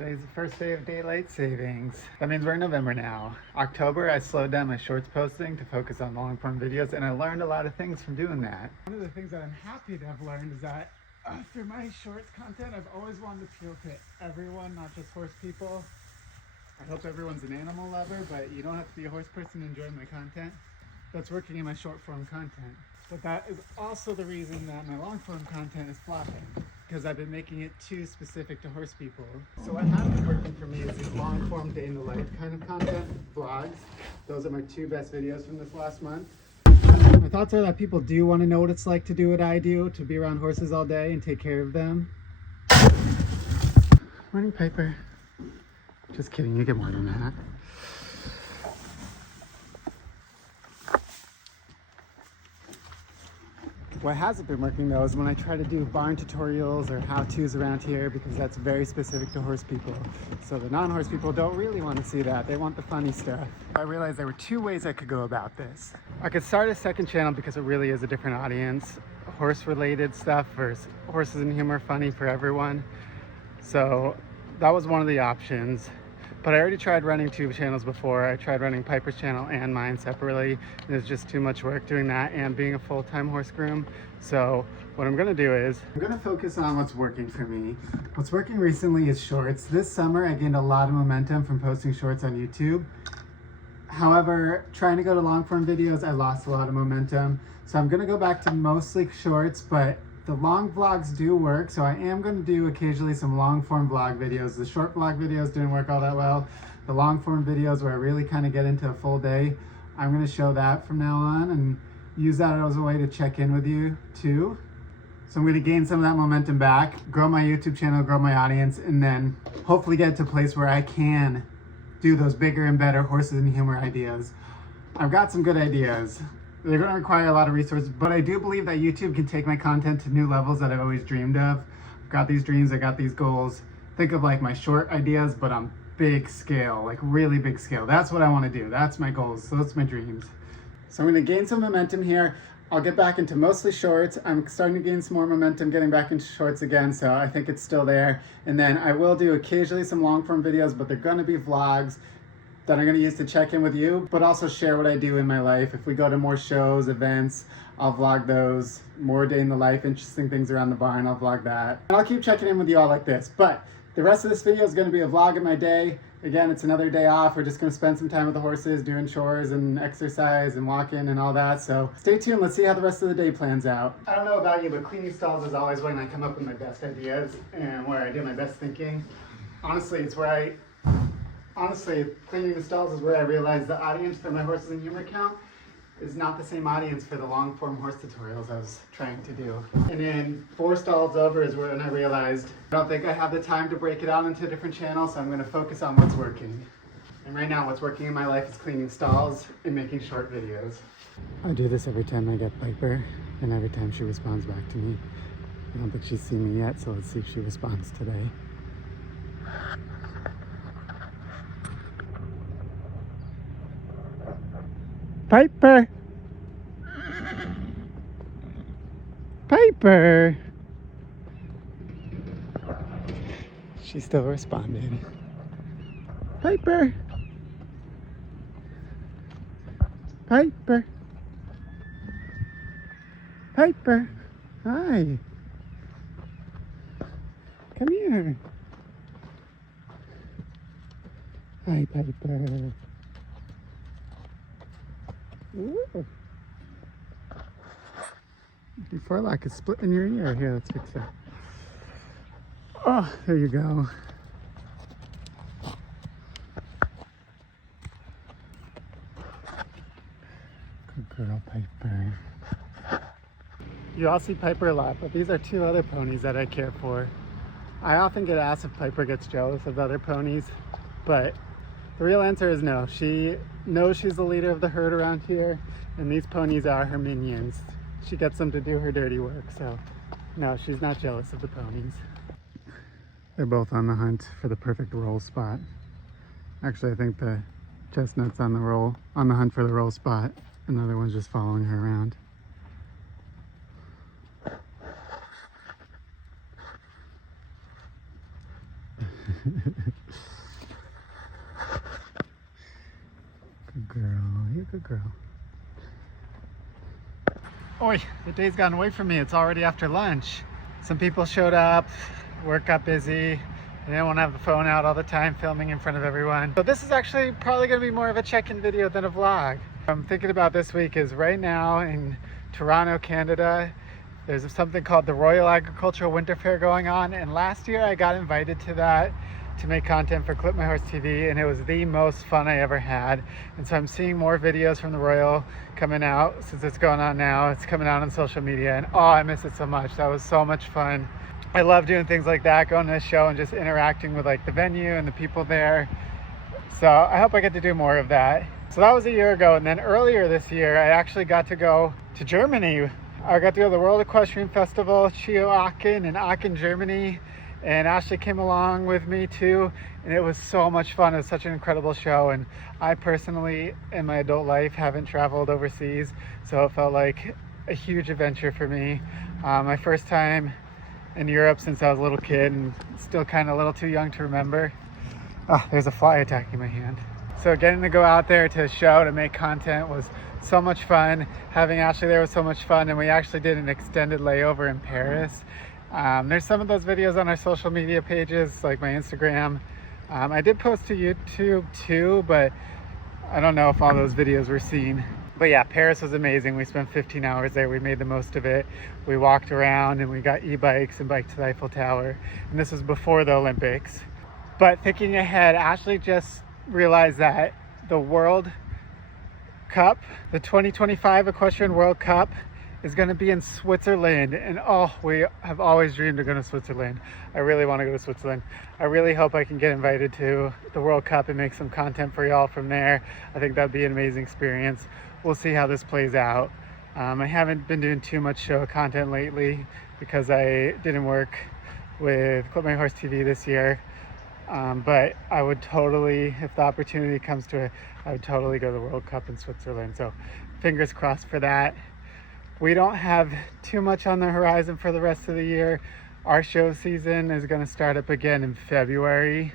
Today's the first day of daylight savings. That means we're in November now. October, I slowed down my shorts posting to focus on long form videos, and I learned a lot of things from doing that. One of the things that I'm happy to have learned is that through my shorts content, I've always wanted to appeal to everyone, not just horse people. I hope everyone's an animal lover, but you don't have to be a horse person to enjoy my content. That's working in my short form content. But that is also the reason that my long form content is flopping, because I've been making it too specific to horse people. So what has been working for me is these long form day in the life kind of content, vlogs. Those are my two best videos from this last month. My thoughts are that people do want to know what it's like to do what I do, to be around horses all day and take care of them. Morning, Piper. Just kidding, you get more than that. What hasn't been working though is when I try to do barn tutorials or how-tos around here, because that's very specific to horse people. So the non-horse people don't really want to see that. They want the funny stuff. I realized there were two ways I could go about this. I could start a second channel because it really is a different audience. Horse-related stuff versus horses and humor, funny for everyone. So that was one of the options. But I already tried running two channels before. I tried running Piper's channel and mine separately. It was just too much work doing that and being a full-time horse groom. So what I'm gonna do is, I'm gonna focus on what's working for me. What's working recently is shorts. This summer I gained a lot of momentum from posting shorts on YouTube. However, trying to go to long form videos, I lost a lot of momentum. So I'm gonna go back to mostly shorts, but the long vlogs do work, so I am going to do occasionally some long form vlog videos. The short vlog videos didn't work all that well. The long form videos where I really kind of get into a full day, I'm going to show that from now on and use that as a way to check in with you too. So I'm going to gain some of that momentum back, grow my YouTube channel, grow my audience, and then hopefully get to a place where I can do those bigger and better horses and humor ideas. I've got some good ideas. They're going to require a lot of resources, but I do believe that YouTube can take my content to new levels that I've always dreamed of. I've got these dreams, I got these goals. Think of like my short ideas, but on big scale, like really big scale. That's what I want to do. That's my goals. So that's my dreams. So I'm going to gain some momentum here. I'll get back into mostly shorts. I'm starting to gain some more momentum getting back into shorts again, so I think it's still there. And then I will do occasionally some long form videos, but they're going to be vlogs that I'm going to use to check in with you, but also share what I do in my life. If we go to more shows, events, I'll vlog those. More day in the life, interesting things around the barn, I'll vlog that. And I'll keep checking in with you all like this, but the rest of this video is going to be a vlog of my day. Again, it's another day off. We're just going to spend some time with the horses, doing chores and exercise and walking and all that. So stay tuned. Let's see how the rest of the day plans out. I don't know about you, but cleaning stalls is always when I come up with my best ideas and where I do my best thinking. Honestly, cleaning the stalls is where I realized the audience for my horses and humor account is not the same audience for the long form horse tutorials I was trying to do. And then 4 stalls over is when I realized I don't think I have the time to break it out into different channels, so I'm going to focus on what's working. And right now what's working in my life is cleaning stalls and making short videos. I do this every time I get Piper and every time she responds back to me. I don't think she's seen me yet, so let's see if she responds today. Piper! Piper! She still responded. Piper! Piper! Piper! Hi! Come here! Hi, Piper! Ooh. Your forelock is split in your ear. Here, let's fix it. Oh, there you go. Good girl, Piper. You all see Piper a lot, but these are 2 other ponies that I care for. I often get asked if Piper gets jealous of other ponies, but the real answer is no. She knows she's the leader of the herd around here, and these ponies are her minions. She gets them to do her dirty work, so no, she's not jealous of the ponies. They're both on the hunt for the perfect roll spot. Actually, I think the chestnut's on the hunt for the roll spot, and the other one's just following her around. Good girl. Oi, the day's gone away from me. It's already after lunch. Some people showed up, work got busy. They didn't want to have the phone out all the time filming in front of everyone. So this is actually probably going to be more of a check-in video than a vlog. What I'm thinking about this week is right now in Toronto, Canada, there's something called the Royal Agricultural Winter Fair going on. And last year I got invited to that to make content for Clip My Horse TV, and it was the most fun I ever had. And so I'm seeing more videos from the Royal coming out since it's going on now. It's coming out on social media, and oh, I miss it so much. That was so much fun. I love doing things like that, going to the show and just interacting with like the venue and the people there. So I hope I get to do more of that. So that was a year ago, and then earlier this year I actually got to go to Germany. I got to go to the World Equestrian Festival, Chio Aachen in Aachen, Germany. And Ashley came along with me too, and it was so much fun. It was such an incredible show, and I personally in my adult life haven't traveled overseas, so it felt like a huge adventure for me. My first time in Europe since I was a little kid, and still kind of a little too young to remember. Oh, there's a fly attacking my hand. So getting to go out there to a show to make content was so much fun. Having Ashley there was so much fun, and we actually did an extended layover in Paris. There's some of those videos on our social media pages, like my Instagram. I did post to YouTube too, but I don't know if all those videos were seen. But yeah, Paris was amazing. We spent 15 hours there. We made the most of it. We walked around and we got e-bikes and biked to the Eiffel Tower. And this was before the Olympics. But thinking ahead, Ashley just realized that the World Cup, the 2025 Equestrian World Cup, is going to be in Switzerland, and oh, we have always dreamed of going to Switzerland. I really want to go to Switzerland. I really hope I can get invited to the World Cup and make some content for y'all from there. I think that'd be an amazing experience. We'll see how this plays out. I haven't been doing too much show content lately because I didn't work with Clip My Horse TV this year. But I would totally, if the opportunity comes to it, I would totally go to the World Cup in Switzerland. So fingers crossed for that. We don't have too much on the horizon for the rest of the year. Our show season is going to start up again in February.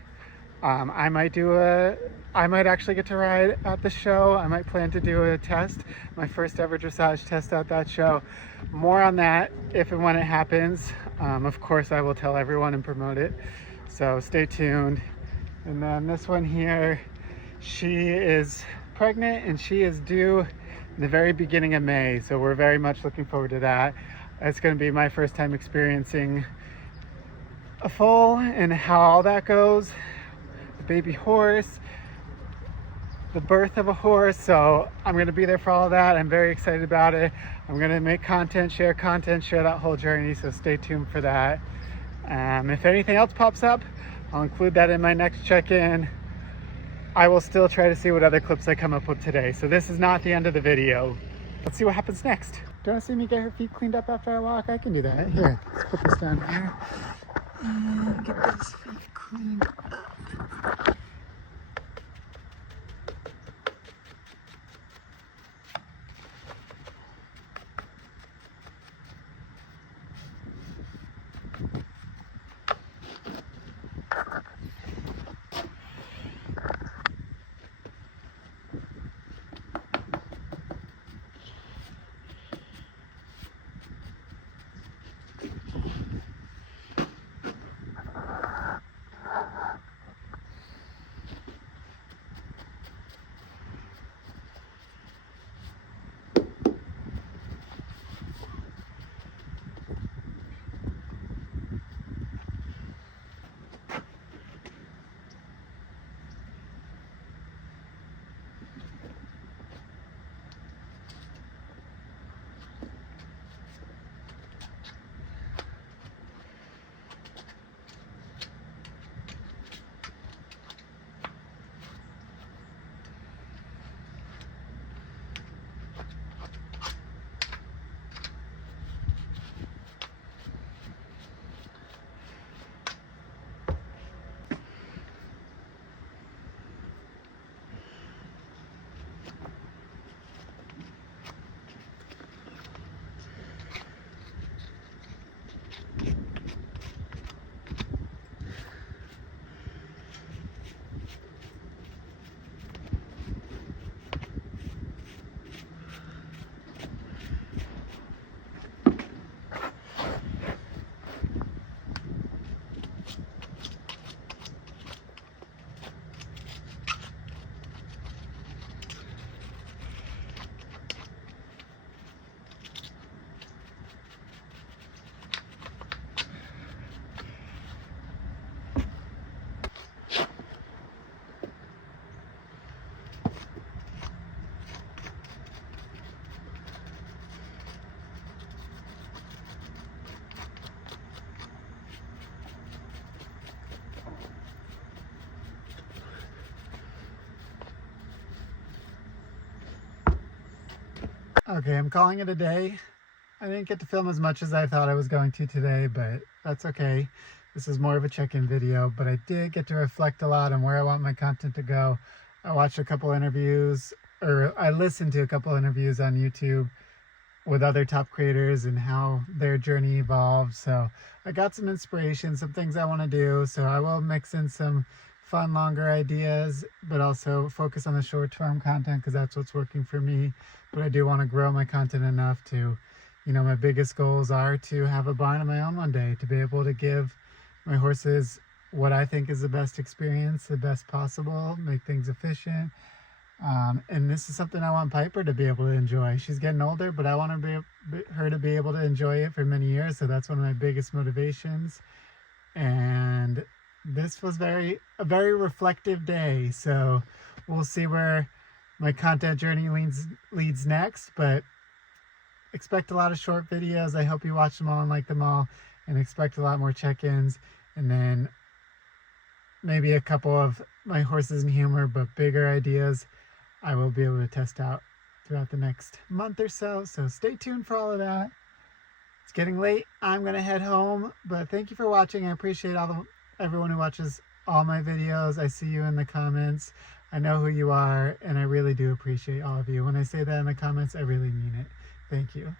I might actually get to ride at the show. I might plan to do a test, my first ever dressage test at that show. More on that if and when it happens. Of course, I will tell everyone and promote it. So stay tuned. And then this one here, she is pregnant and she is due the very beginning of May, so we're very much looking forward to that. It's going to be my first time experiencing a foal and how all that goes, the baby horse, the birth of a horse. So I'm going to be there for all that. I'm very excited about it. I'm going to make content, share that whole journey, so stay tuned for that. If anything else pops up, I'll include that in my next check-in. I will still try to see what other clips I come up with today. So this is not the end of the video. Let's see what happens next. Do you want to see me get her feet cleaned up after I walk? I can do that. Here, let's put this down here. And get these feet cleaned up. Okay, I'm calling it a day. I didn't get to film as much as I thought I was going to today, but that's okay. This is more of a check-in video, but I did get to reflect a lot on where I want my content to go. I watched a couple interviews, or I listened to a couple interviews on YouTube with other top creators and how their journey evolved. So I got some inspiration, some things I want to do. So I will mix in some fun, longer ideas, but also focus on the short-term content because that's what's working for me. But I do want to grow my content enough to, you know, my biggest goals are to have a barn of my own one day, to be able to give my horses what I think is the best experience, the best possible, make things efficient. And this is something I want Piper to be able to enjoy. She's getting older, but I want her to be able to enjoy it for many years. So that's one of my biggest motivations. And this was a very reflective day. So we'll see where my content journey leads next. But expect a lot of short videos. I hope you watch them all and like them all. And expect a lot more check-ins. And then maybe a couple of my horses in humor, but bigger ideas I will be able to test out throughout the next month or so. So stay tuned for all of that. It's getting late. I'm going to head home, but thank you for watching. I appreciate everyone who watches all my videos. I see you in the comments. I know who you are, and I really do appreciate all of you. When I say that in the comments, I really mean it. Thank you.